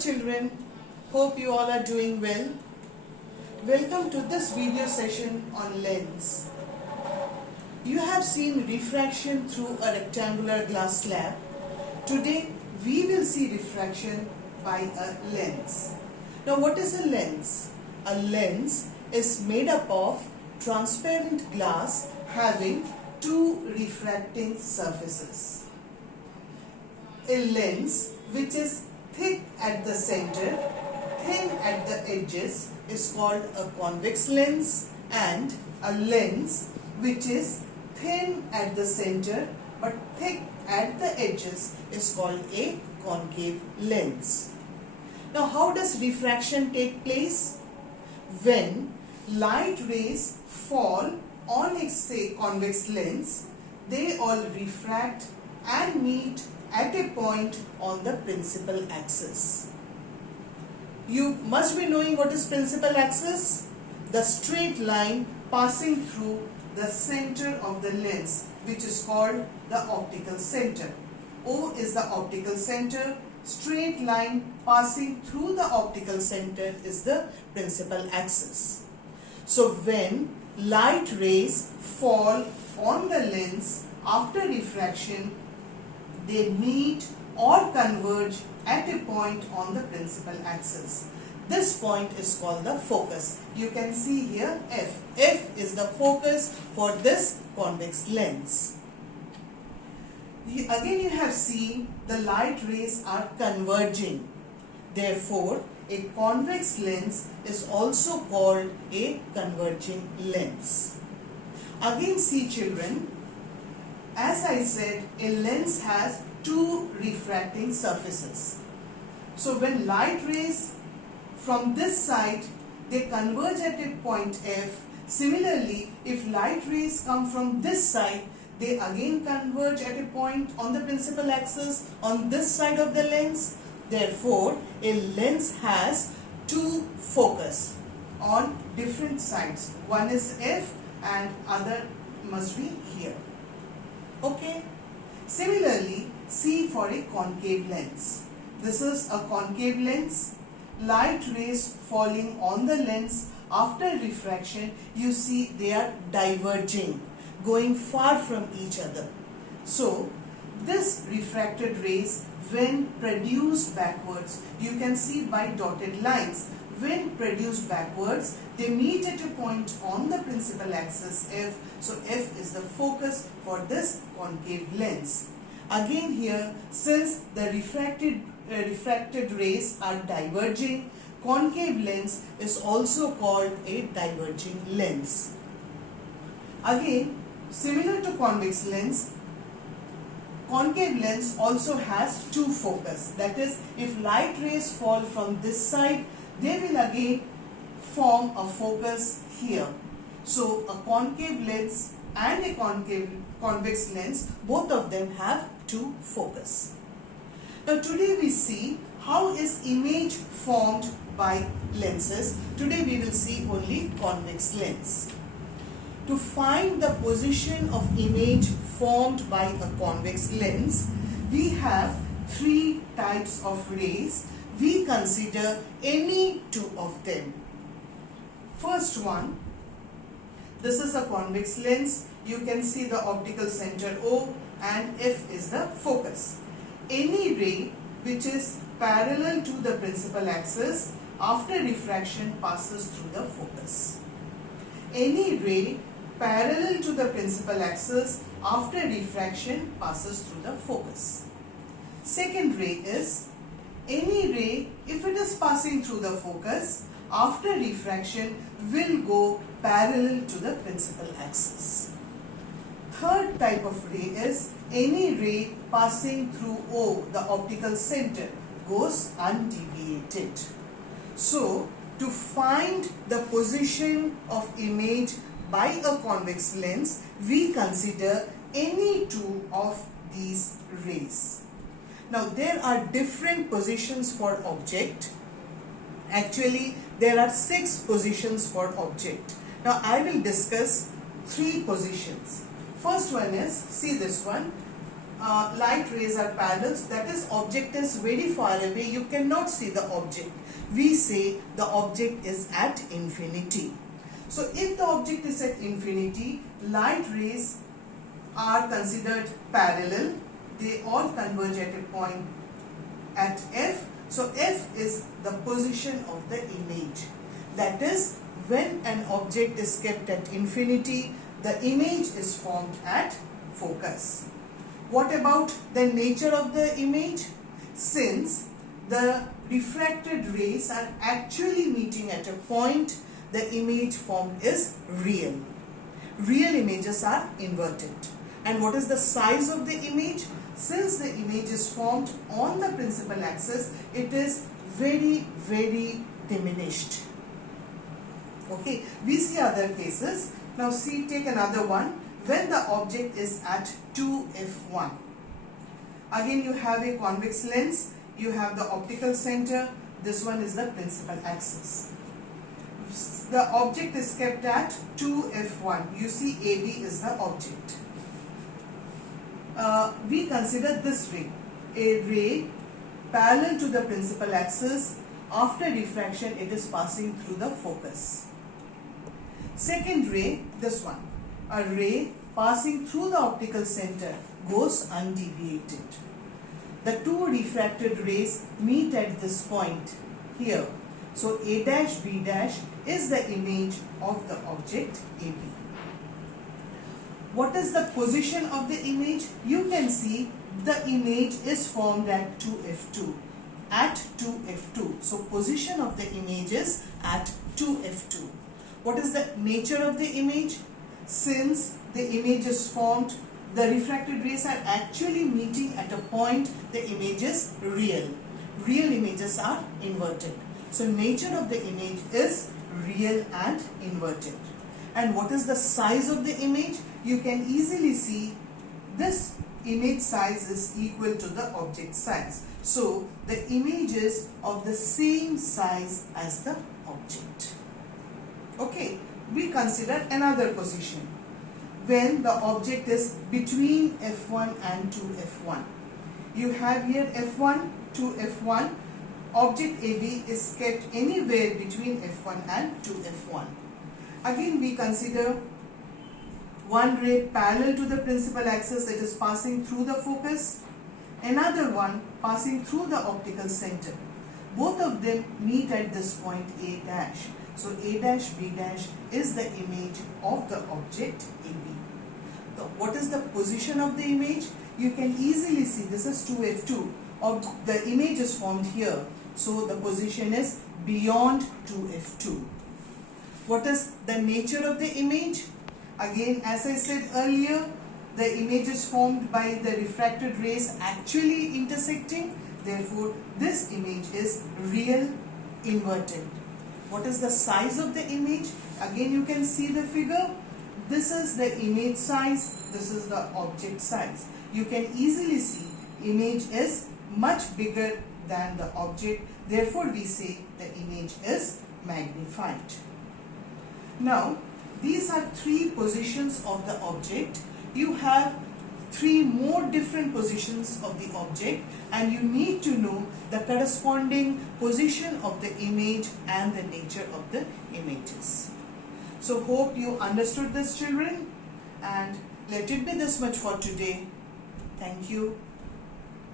children, hope you all are doing well. Welcome to this video session on lens. You have seen refraction through a rectangular glass slab. Today we will see refraction by a lens. Now what is a lens? A lens is made up of transparent glass having two refracting surfaces. A lens which is thick at the center, thin at the edges is called a convex lens, and a lens which is thin at the center but thick at the edges is called a concave lens. Now how does refraction take place? When light rays fall on a convex lens, they all refract and meet at a point on the principal axis. You must be knowing what is principal axis? The straight line passing through the center of the lens, which is called the optical center. O is the optical center. Straight line passing through the optical center is the principal axis. So when light rays fall on the lens after refraction, they meet or converge at a point on the principal axis. This point is called the focus. You can see here F. F is the focus for this convex lens. Again you have seen the light rays are converging. Therefore, a convex lens is also called a converging lens. Again see children, as I said, a lens has two refracting surfaces. So when light rays from this side, they converge at a point F. Similarly, if light rays come from this side, they again converge at a point on the principal axis on this side of the lens. Therefore, a lens has two focus on different sides. One is F and other must be here. Okay. Similarly, C for a concave lens. This is a concave lens. Light rays falling on the lens after refraction, you see they are diverging, going far from each other. So, this refracted rays, when produced backwards, you can see by dotted lines, when produced backwards, they meet at a point on the principal axis F. So F is the focus for this concave lens. Again here, since the refracted rays are diverging, concave lens is also called a diverging lens. Again, similar to convex lens, concave lens also has two focus. That is, if light rays fall from this side, they will again form a focus here. So a concave lens and a convex lens, both of them have two focus. Now today we see how is image formed by lenses. Today we will see only convex lens. To find the position of image formed by a convex lens, we have three types of rays. We consider any two of them. First one, this is a convex lens. You can see the optical center O and F is the focus. Any ray which is parallel to the principal axis after refraction passes through the focus. Any ray parallel to the principal axis after refraction passes through the focus. Second ray is any ray, if it is passing through the focus, after refraction will go parallel to the principal axis. Third type of ray is any ray passing through O, the optical center, goes undeviated. So, to find the position of image by a convex lens, we consider any two of these rays. Now there are different positions for object. Actually, there are 6 positions for object. Now I will discuss 3 positions. First one is, see this one, light rays are parallel, that is object is very far away, you cannot see the object. We say the object is at infinity. So if the object is at infinity, light rays are considered parallel. They all converge at a point at F. So F is the position of the image. That is, when an object is kept at infinity, the image is formed at focus. What about the nature of the image? Since the refracted rays are actually meeting at a point, the image formed is real. Real images are inverted. And what is the size of the image? Since the image is formed on the principal axis, it is very, very diminished. Okay, we see other cases. Now see, take another one. When the object is at 2f1. Again you have a convex lens, you have the optical center, this one is the principal axis. The object is kept at 2f1. You see AB is the object. We consider this ray, a ray parallel to the principal axis. After diffraction, it is passing through the focus. Second ray, this one, a ray passing through the optical center goes undeviated. The two refracted rays meet at this point here. So A dash B dash is the image of the object AB. What is the position of the image? You can see the image is formed at 2f2. At 2f2. So position of the image is at 2f2. What is the nature of the image? Since the image is formed, the refracted rays are actually meeting at a point, the image is real. Real images are inverted. So nature of the image is real and inverted. And what is the size of the image? You can easily see this image size is equal to the object size. So the image is of the same size as the object. Okay, we consider another position. When the object is between f1 and 2f1. You have here f1 to f1. Object AB is kept anywhere between f1 and 2f1. Again we consider one ray parallel to the principal axis, that is passing through the focus. Another one passing through the optical center. Both of them meet at this point A dash. So A dash B dash is the image of the object AB. So what is the position of the image? You can easily see this is 2f2. The image is formed here. So the position is beyond 2f2. What is the nature of the image? Again, as I said earlier, the image is formed by the refracted rays actually intersecting. Therefore, this image is real inverted. What is the size of the image? Again, you can see the figure. This is the image size. This is the object size. You can easily see image is much bigger than the object. Therefore, we say the image is magnified. Now, these are three positions of the object. You have three more different positions of the object, and you need to know the corresponding position of the image and the nature of the images. So hope you understood this, children, and let it be this much for today. Thank you.